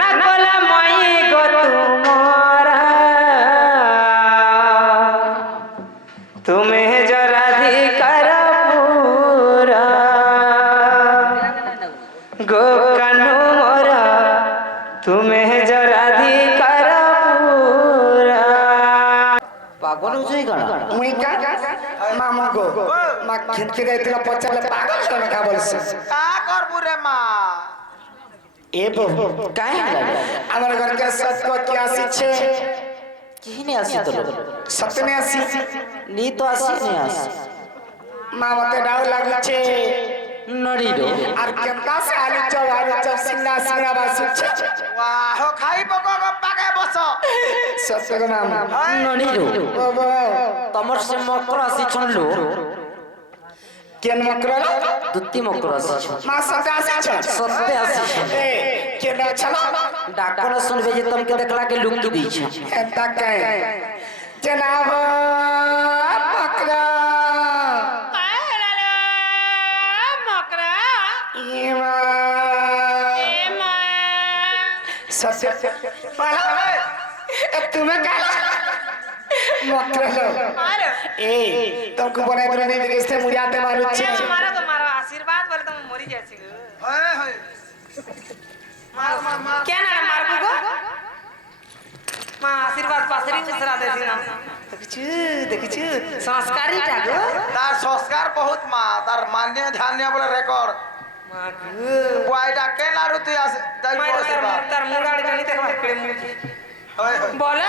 না কলা মই গো তুমরা তুমি জরাধিকার পুরা গো কানু মোরা তুমি জরাধিকার পুরা পাগল হয়ে গেল মুই কা মামা গো মা খেতে যাইছিল পচালে পাগল কেন কা বলছ কা করবু রে মা এ বাবু কাই আমার ঘরকে সত্য কি আসিছে কিনে আসি তো সত্য নে আসি নি তো আসি নি আসি মা মতে ডাউ লাগুছে নড়ি রে আর কেমতা সে আলু চপ সিঙ্গা সিঙ্গা বাসুছে ওয়াহ খাইব গো পাকে বস সত্য গো মামা নড়ি রে বাবা তমর সে মকর আসি ছনলো কেন মকর দুতি মকর আসি মা সত্য আসিছে সত্যি আসি এ কেন চলো ডাকন শুনবে যে তোমাকে দেখলা के लुक दीछ एता कह जनाब मकरा মকরা इमा सत्य तुम्हें क्या मकरा लो ए तुमको बने तो नहीं दिखे इससे मुझे आते मारू छे मारा तो मारा आशीर्वाद बोले तो मरी जासी गो হয় হয় মার মার মার क्या ना मारबो गो मां आशीर्वाद पासरी मिश्रा देसी ना देखछु संस्कारी टा गो তার সংস্কার বহুত মা তার মান্য ধান্য বলে রেকর্ড मां गो বয়টা কেন আরতি আছে তাই माय বলছে तार मुगाड़ी जानी देखबा केड़े मुखी হয় হয় बोले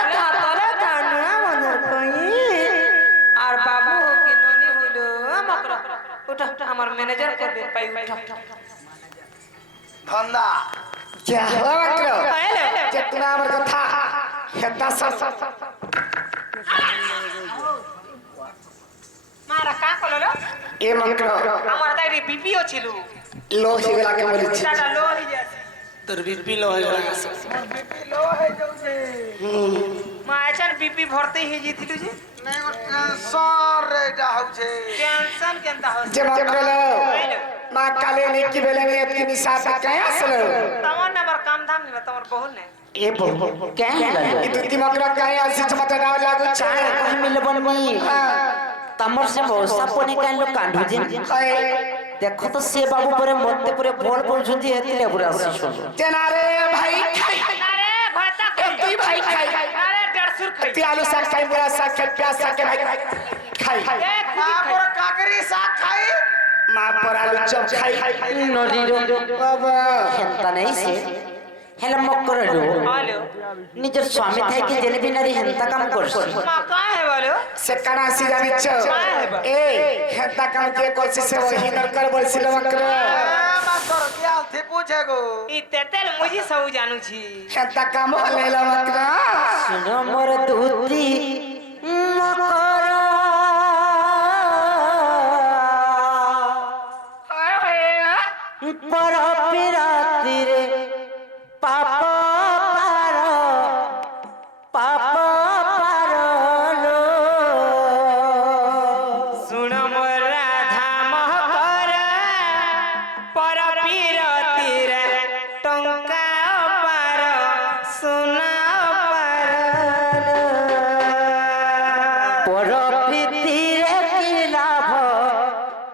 था ना मदर कोई আর বাবু কি ননি হইলো মকরা ওটা আমার ম্যানেজার করবে পাই উঠা ধন্দা क्या हुआ मकरा कितना अमर को था हेता सब মারা কা কললো ए मकरा আমার তাই বিপিও ছিল लो हिगला के बोली छी টাটা লো হই যাচ্ছে তোর বিপি লো হয়ে গেল লো হয়ে যাচ্ছে মা আছেন বিপি ভর্তি হয়ে যেতিলু যে নাই টেনশন রে এটা হচ্ছে টেনশন কেনতা হচ্ছে जे मकरा लो মা কালে নে কি বেলে নে কি নিশাত কায়া আসলো তোমার না আমার কাম ধাম না তোমার বহু না ए बहु क्या है इ दुती मकरा काया आसी मते डाव लागु छे कहीं मिलबन नी तमर से भरोसा पने कान लोग कांडू जे देखो तो से बाबू परे मते परे बोल बोल छुंजी हेतिले पुरा आसी सुन तेनारे भाई खाई अरे घटा तुई भाई खाई अरे 150 खाई ती आलू साग खाई मेरा साग खाई प्याज साग के भाई खाई মা পুরো কাকরি শাক খাই मां पर आलू चप खाई नडी रो बाबा हेंता नहीं से हेला मक्कर रो हेलो निजर स्वामी थाई के जेने बिनारी हेंता काम करछ मा का है बोलो से कना सी जानी छ ए हेता काम के कोशिश से वही नरकर बोलसिल मकरा মাস্টার কি আলতি পুছে গো ই তেতেল মুজি সব জানু ছি हेता काम लेला मकरा सुनो मोर दूती मकर पर पिराती रे पाप पार लो सुन मोर राधा महकर पर पीरती रे टंका पार सोना पार पर प्रीति रे की लाभ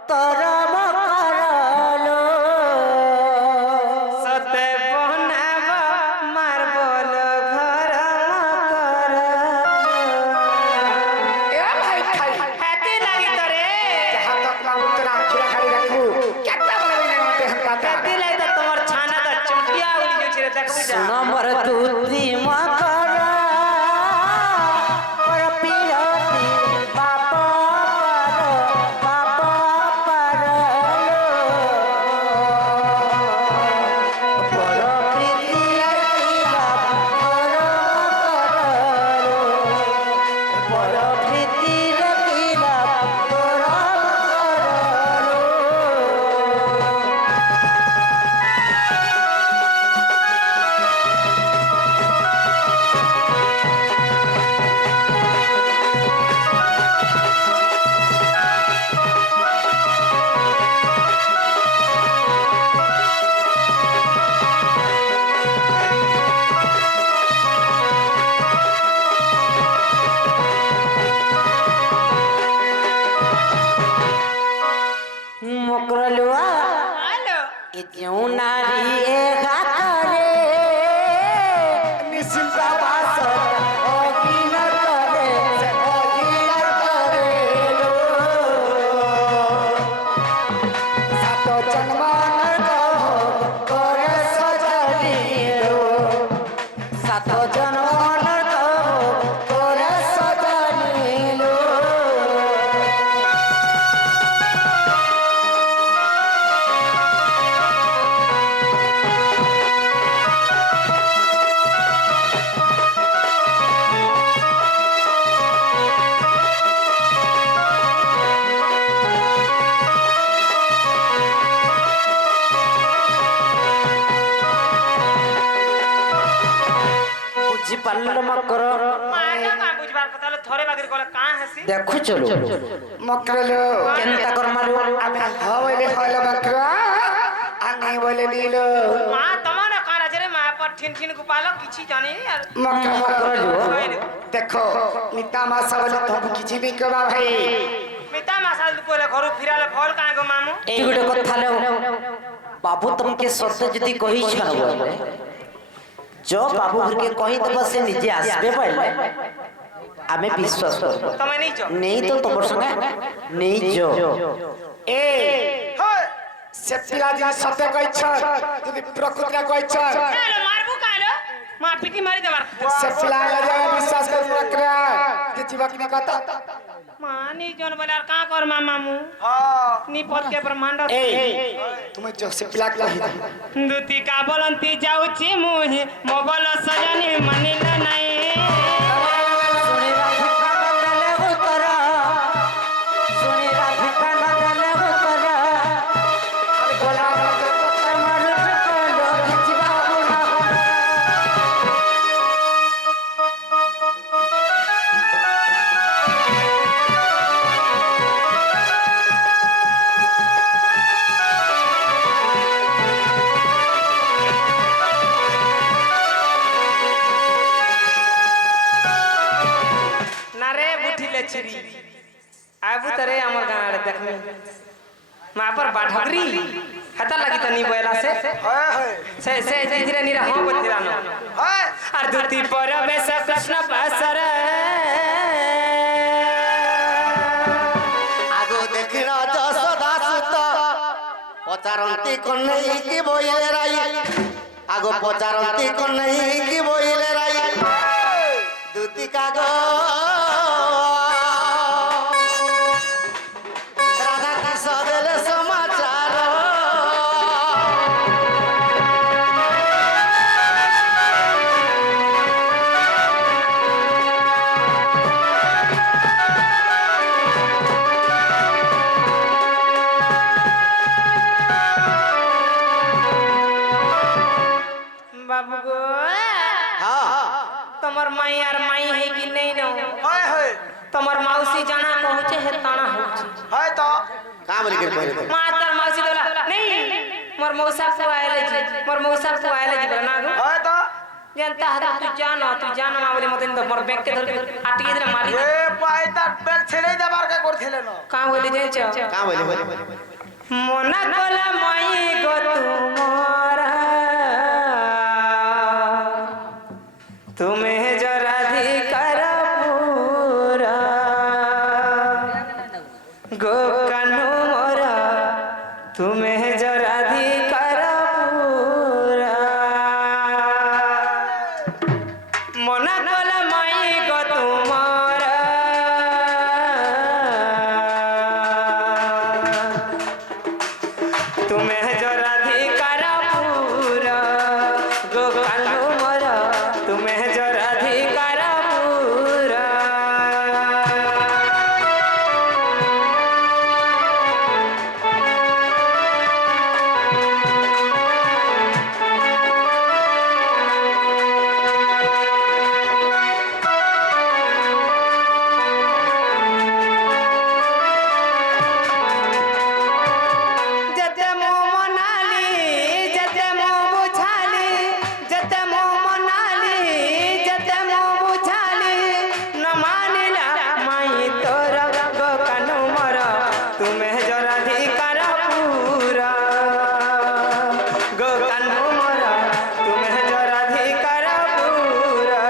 तोर मकर लो सते बनाब मार्बल घर मकर ए भाई खाई हाथी लागी तोरे हाथ अपना उतरा खिला खाली रखू केता बने ते हम पाता हाथी लागी तो तोर छाना का चुटिया उली जो छिरे देखबू जा सुनो मोर दूती मकर पर पिरती पाप पार लो पर प्रीति की लाभ तोर मकर लो पर प्रीति की लाभ तोर मकर लो বুঝি পারল মকর মাটা না বুঝবার কথা হলে থরে বাগির গলে কাঁ হেসি দেখু চলো মকরলো কেনতা করমালু আমি হইলে হইলো মকর আমি বলে দিল মা তোমার কার আছে রে মা পর ঠিন ঠিন গোপাল কিছু জানি আর মকর দেখো মিতা মাসা বলে তুমি কিছু नहीं करा भाई মিতা মাসাল কোলে ঘর ফিরালে ফল কাঁ গো মামু এই গোটে কথা লে বাবু তোমাকে সত্য যদি কহি ছাড়ব जो बाबू के कही देव से निजे आसबे पहले आमे विश्वास कर তুমি নেই যাও नहीं तो तुम संगे नहीं जो ए से पिला जी सत्य कहिछ যদি প্রকৃতিরা কইছ এলো মারবু কালো মা পিটি মারি দেবার से पिला लगे विश्वास कर मकरा যে জীবা কি কথা মা নি জন বলে আর কাঁ কর মা মামু হ্যাঁ নি পদ के ब्रह्मांड ए তুমি जो से पिला कहि দুতি কা বলন্তি যাউছি মুহি মোগল সজনি মানিল নাই सुनी राधिका नदले उतरा सुनी राधिका नदले उतरा बोला तमर को खिचबा बुना না রে বুঠিলে চিরি আবু তরে আমার গাঁড়ে দেখমি মা पर बाढगरी हता लगी तनी बोला से से धीरे धीरे निरा हो बतिरानो আর দুতি পরবেশ কৃষ্ণ পাসর আগো দেখিল যশোদা সুত পচারন্তি কন্যাই কি বইলে রাই আগো পচারন্তি কন্যাই কি বইলে রাই দুতি কাগ রাধা কৃষ্ণ দেলে সমাচার बाबू गो তোমার মাই আর মাই है कि नहीं नो তোমার মাউসি জানা কହୁছে হে তানা হচ্ছে का बोली के कहले মা তার মাউসি দলা नहीं मोर मौसा को आइले जी मोर मौसा को आइले जी बना गो जनता है तू जान मावली मत इंद मोर बैग के धर के आटिए दे मारी का बोली जे का बोली মনা কলা মাই গো তুমরা तुम्हें जरा धिकार पूरा गो कानू मोरा तुम्हें जरा धिकार पूरा मना कला माई गो तुमरा तुम्हें जरा धिकार पूरा गो कानू मोरा तुम्हें जरा धिकार पूरा जते मोह मनाली जते मोह बुझाली जते मोह मनाली जते मोह बुझाली न मानिला माई तोर गो कानू मोर तुम्हें जरा धिकार पूरा गो कानू मोर तुम्हें जरा धिकार पूरा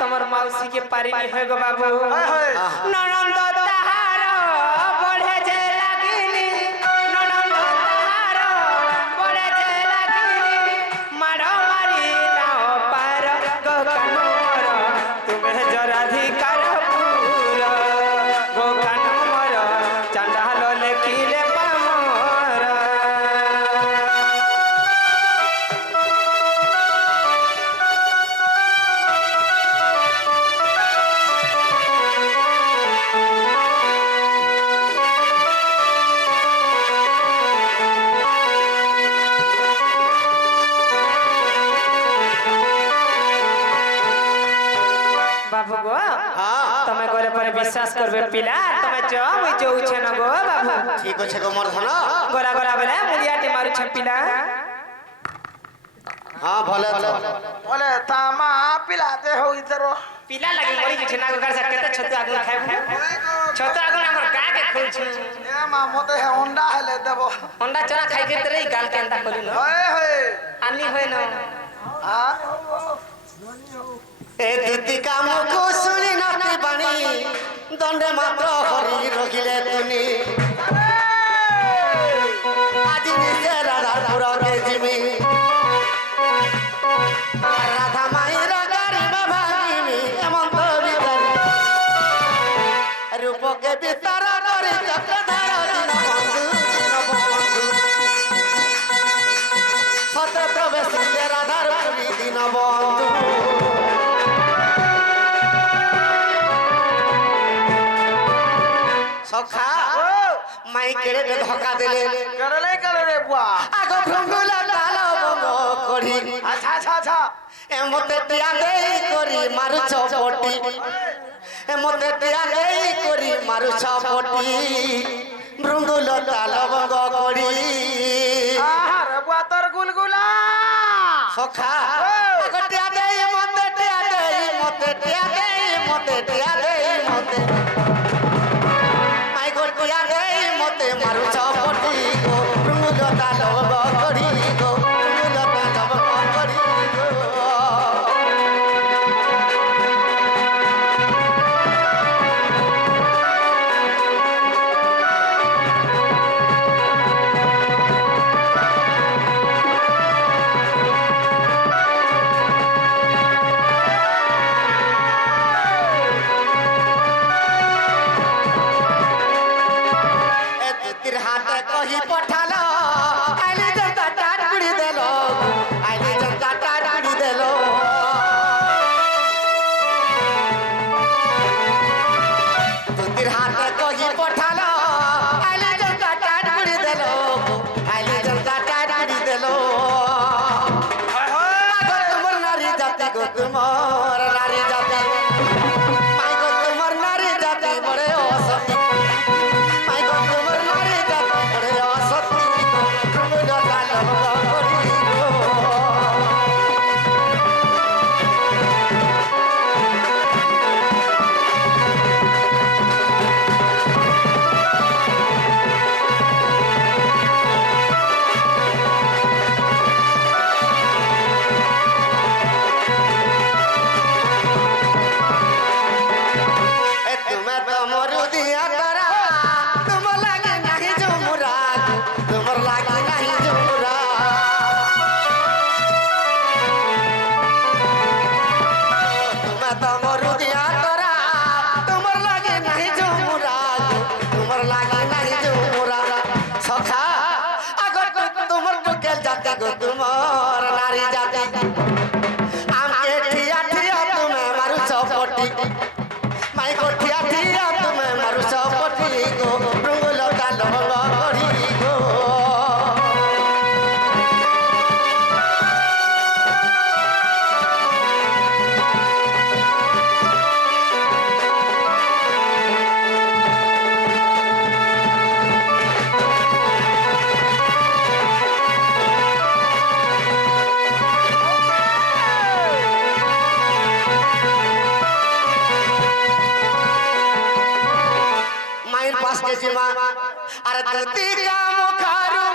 তোমার মাউসি के पारी नहीं है गो बाबू ननंद ताहार बढ़े जे लागिनी ननंद ताहार बढ़े जे लागिनी मारो मारी नाओ पार गो कानू मोर तुम्हें जरा धिकार पूरा गो कानू मोर चंडाल लेखिले पामर বিশ্বাস করবে পিলা তুমি চ মুই যাউছে না গো বাবু ঠিক আছে গো মোর ধন গলা গলা বেলা মুড়িয়াটি মারুছে পিলা হ্যাঁ ভালো তো বলে তামা পিলাতে হইছে রো পিলা লাগি মরি গেছে না গো কার কেতে ছতু আগুন খাইব ছতু আগুন আমার কাকে খুলছে এ মা মতে হে অন্ডা হেলে দেব অন্ডা চড়া খাই খেতে রে গাল কেনটা করিল হয়ে হয়ে আনি হয় না হ্যাঁ এ দিদি কামক শুনি নাতি বাণী দণ্ডে মাত্র হরি রহিলে তুনি আজি নিজে রাধার পুরকে জিমি রাধা মায়ের গাড়ি ভাগিমি এমন তো বিদারি রূপকে বিস্তার করে চক্রধার দিন বন্ধু সতে প্রবেশ রাধার পুরী দিন বন্ধু সখা মাই কেড়ে ধোকা দিলে কেড়ে কেড়ে রে বুয়া আগ ভ্রঙ্গুলা ডাল বঙ্গ করি আচ্ছা আচ্ছা আচ্ছা এমতে টিয়া দেই করি মারু চপটি এমতে টিয়া দেই করি মারু চপটি ভ্রঙ্গুলা ডাল বঙ্গ করি আহা রে বুয়া তোর গুলগুলা সখা আগ টিয়া দেই মতে টিয়া দেই মতে টিয়া দেই মতে টিয়া দেই মতে মাই গোটিয়া দেই মতে মারু চপটি গো ভ্রঙ্গুলা ডাল বঙ্গ করি গো ভ্রঙ্গুলা ডাল বঙ্গ করি গো এ দুতির হাতে কহি পঠালো আইলি জনতা টাট গুড়ি দেল আইলি জনতা টাট গুড়ি দেল দুতির হাতে কহি পঠালো আইলি জনতা টাট গুড়ি দেল আইলি জনতা টাট গুড়ি দেল গো তোমার নারী জাতি গো তোমার নারী জাতি মাই গো তোমার নারী জাতি বড়ে অসতি মাই গো তোমার নারী জাতি বড়ে অসতি তুমি ডাল করি গো এ তুমি তো মরু দিয়া তারা তোমার লাগে নাহি জমুরা তোমার লাগে নাহি জমুরা তুমি তো মরু দিয়া তারা তোমার লাগে নাহি জমুরা তোমার লাগে নাহি জমুরা সখা আগর তোমার টুকেল জাতি গো তোমার নারী জাতি আমকে ঠিয়া ঠিয়া তুমি মারু চপটি মাই গো ঠিয়া ঠিয়া তুমি মারু চপটি গো রঙ্গুল ডাল করি গো মায়ের পাশ গেছি মা আর তুই কাম খারু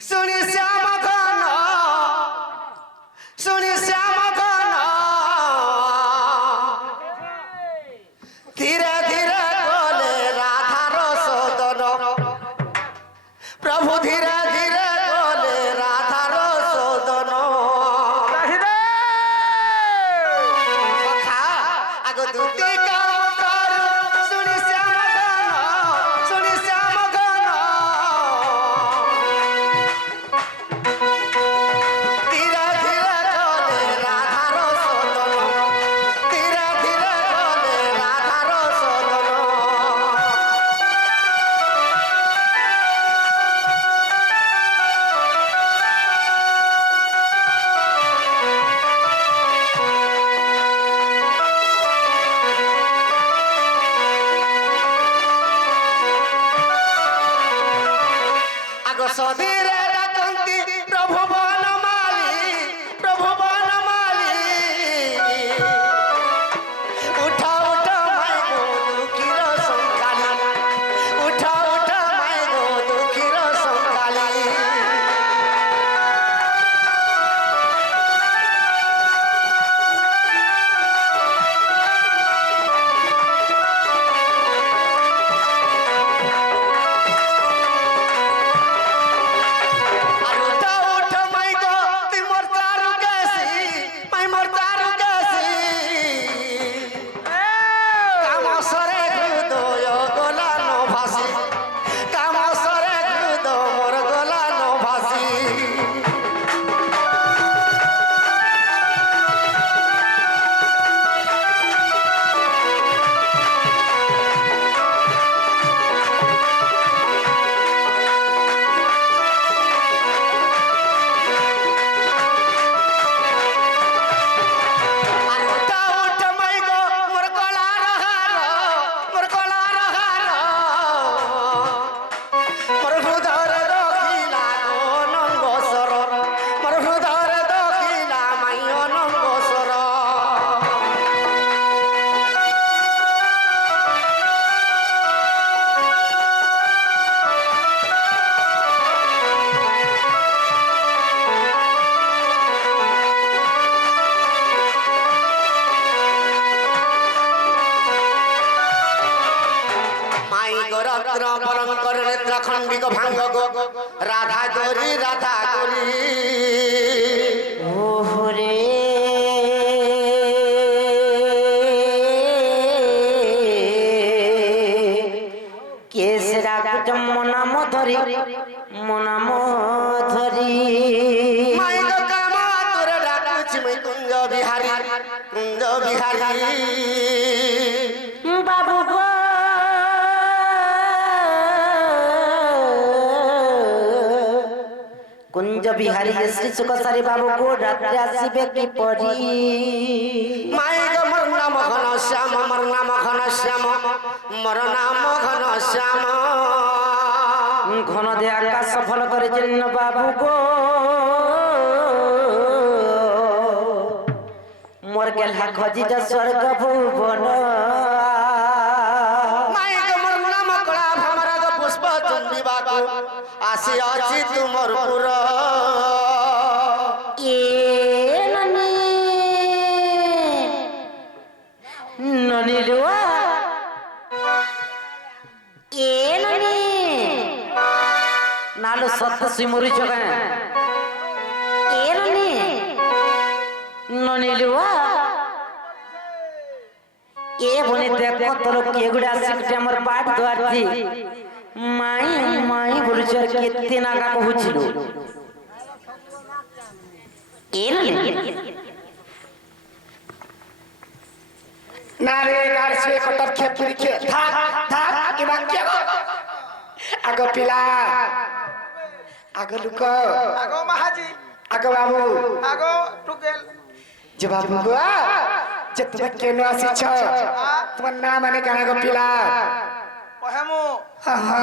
শুনি শ্যাম ঘন শুনি শ্যাম ঘন ধীরে ধীরে বলে রাধার সদন প্রভু ধীরে ধীরে বলে রাধার সদন সখা আগ দুটি কাম করু শুনি শ্যাম ঘন শুনি শ্যাম ঘন ধীরে ধীরে বলে রাধার সদন ধীরে ধীরে বলে রাধার সদন আগ সধীরে ডাকন্তি প্রভু বনমালী প্রভু বনমালী উঠা উঠা মাই গো দুঃখীর সংকালী উঠা উঠা মাই গো দুঃখীর সংকালী খণ্ডিক ভাঙ্গ গো রাধা গরি ওহরে কেসরা কুটম নাম ধরি মনাম ধরি মাই গো কামা তোর ডাকুছি মই কুঞ্জ বিহারী বাবু গো কুঞ্জ বিহারী শ্রী সুখসারী বাবু গো রাত্রে আসিবে কি পরি মাই গো মোর নাম ঘন শ্যাম মোর নাম ঘন শ্যাম মোর নাম ঘন শ্যাম ঘন দে আকাশ সফল করেছেন বাবু গো মোর গেলা খজি যা স্বর্গ ভুবন মাই গো মোর নাম কলা ভ্রমর গো পুষ্প চন্দিবাকু আসি অছি তুমর পুর এ ননি ননি লুয়া এ ননি নালো সত্য সিমুরি চোখে এ ননি ননি লুয়া এ বনি দেখো তোর কে গুড়া আসিছে আমার পাট দুয়ারছি মাই মাই বলছ কেতে নাগা কহুছিল এ ননি নারে গাড়ছে কটার খেপুরি খে থাক থাক ইমান কে গো আগ পিলা আগ লুক আগো মাহাজি আগ বাবু আগো টুকেল যে বাবু গো যে তুমি কেন আসিছ তোমার নাম মানে কেন গো পিলা ওহেমু আহা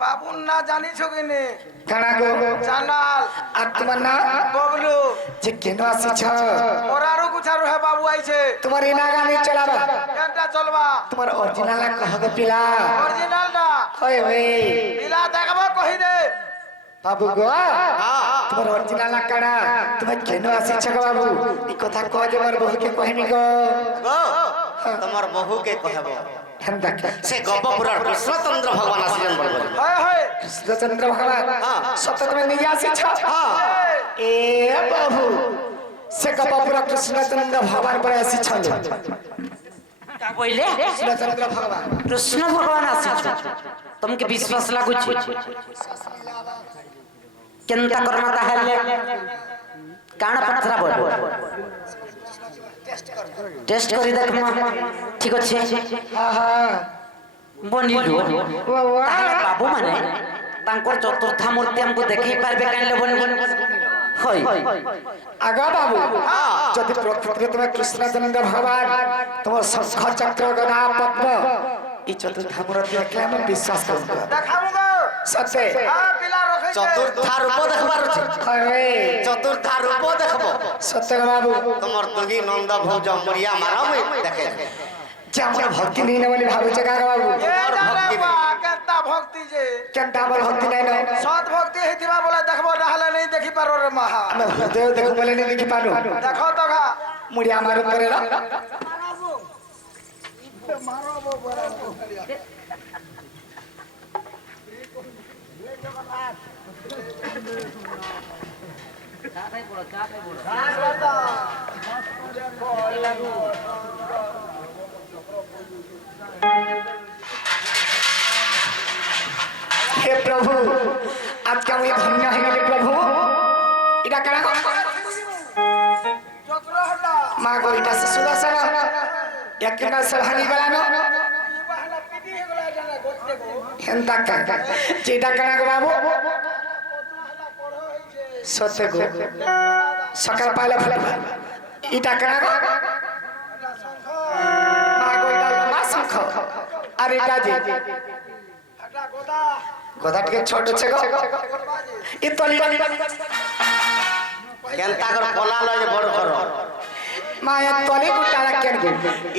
বাবুর না জানিছ কিনে কেন গো জানাল আর তোমার নাম ববলু যে কেন আসিছ ওরারও কুছারু হে বাবু আইছে তোমার এই নাগানি চলাবা কেনটা চলবা তোমার অরিজিনাল কহ গো পিলা অরিজিনালটা ওই ওই পিলা দেখাবো কহি দে বাবু গো তোমার অরিজিনাল কাড়া তুমি কেন আসিছ গো বাবু এই কথা কহ যে মোর বহুকে কহিনি গো গো তোমার বহুকে কহব হেন দেখ সে গপপুরার কৃষ্ণচন্দ্র ভগবান আসিলেন বলবেন হয় হয় কৃষ্ণচন্দ্র ভগবান সত্য তুমি নিজে আসিছ এ বাবু সে গপপুরা কৃষ্ণচন্দ্র ভগবান পরে আসিছ কা কইলে কৃষ্ণচন্দ্র ভগবান কৃষ্ণ ভগবান আসিছ তোমাকে বিশ্বাস লাগুছে কেনতা কর্মা তাহলে কাণ পত্রা বল টেস্ট করি দেখমা ঠিক আছে আহা বনিলু বাবা তাহলে বাবু মানে তাঙ্কর চতুর্থ মূর্তি আমকো দেখাই পারবে কাইলে বনি হই আগা বাবু যদি প্রকৃতিরে তুমি কৃষ্ণচন্দ্র ভগবান তোমার শঙ্খ চক্র গদা পদ্ম এই চতুর্থ মূর্তি দেখলে আমি বিশ্বাস করব দেখাবো গো সতে হ্যাঁ পিলা রখে চতুর্থা রূপ দেখবার আছে হয় চতুর্থা রূপ দেখব সতে বাবু তোমার দুহি নন্দ ভৌজ মরিয়া মারাও দেখে যে আমার ভক্তি নেই না বলে ভাবছে কাকা বাবু এ জানে বা কেনতা ভক্তি যে কেনটা আমার ভক্তি নাই না সৎ ভক্তি হইতিবা বলে দেখবো নাহলে নেই দেখি পারো রে মাহা আমি হৃদয় দেখো বলে নেই দেখি পারো দেখো তো ঘা মুড়ি আমার উপরে না हे प्रभु आज क्या मुझे धन्य है मेरे प्रभु इटा करा চতুরহটা माँ को इटा से सुदर्शन एक कितना सभानी गला नो বাহলা পিটি হে গলা জানা গতে গো हेंता का जेटा करा को बाबू सत्य को सकाल पाला फल इटा करा को माँ को इटा लंबा शंख अरे इटा जी হাটা গোদা गोदा के छोट छे गो इ तली কেনতা কর পলা লয় বড় কর माया तली को टारा केन गो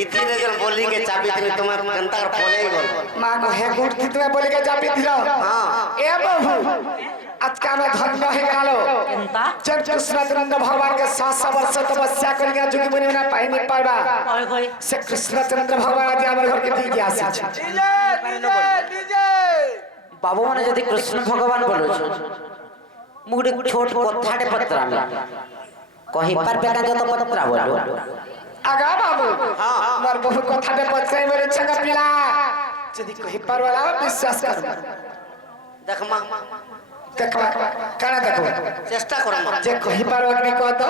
ইতিরে যেন বলি কে চাবি তুমি তোমার কেনতা কর পলাই গল माँ को है गुट थी तुम्हें बोले के जापी दिलो हाँ। ए बाबू आज का मैं धन्य है गालो जब कृष्णचंद्र भगवान के 700 वर्ष तपस्या करिया जोगी बने ना पाई नहीं पाबा से कृष्णचंद्र भगवान आज हमर घर के दी आसी ডিজে ডিজে ডিজে बाबू माने यदि कृष्ण भगवान बोलो मुगड़े छोट कथाटे पत्रा में कहीं पर बेका जो तो पत्रा बोलो आगा बाबू मर बहु कथा पे पछे मेरे छंगा पिला यदि कहीं पर वाला विश्वास कर দেখ মা देखो काना देखो চেষ্টা কর মা जे कहीं पर अग्नि को तो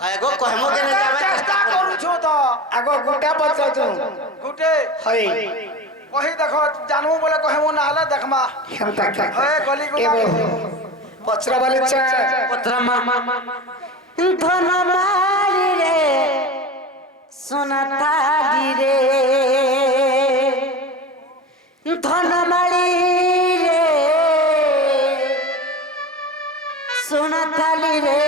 হয় গো কহমো কে নে যাবে চেষ্টা করুছো তো आगो गुटा बचो तू গুটে हई কহি দেখো জানমু বলে কহেমু নাহলে দেখমা हम तक হয়ে গলি ए গুলা बाबू पचरा वाले चा पत्रा मा धन मारी रे सोना थाली रे धन मारी रे सोना थाली रे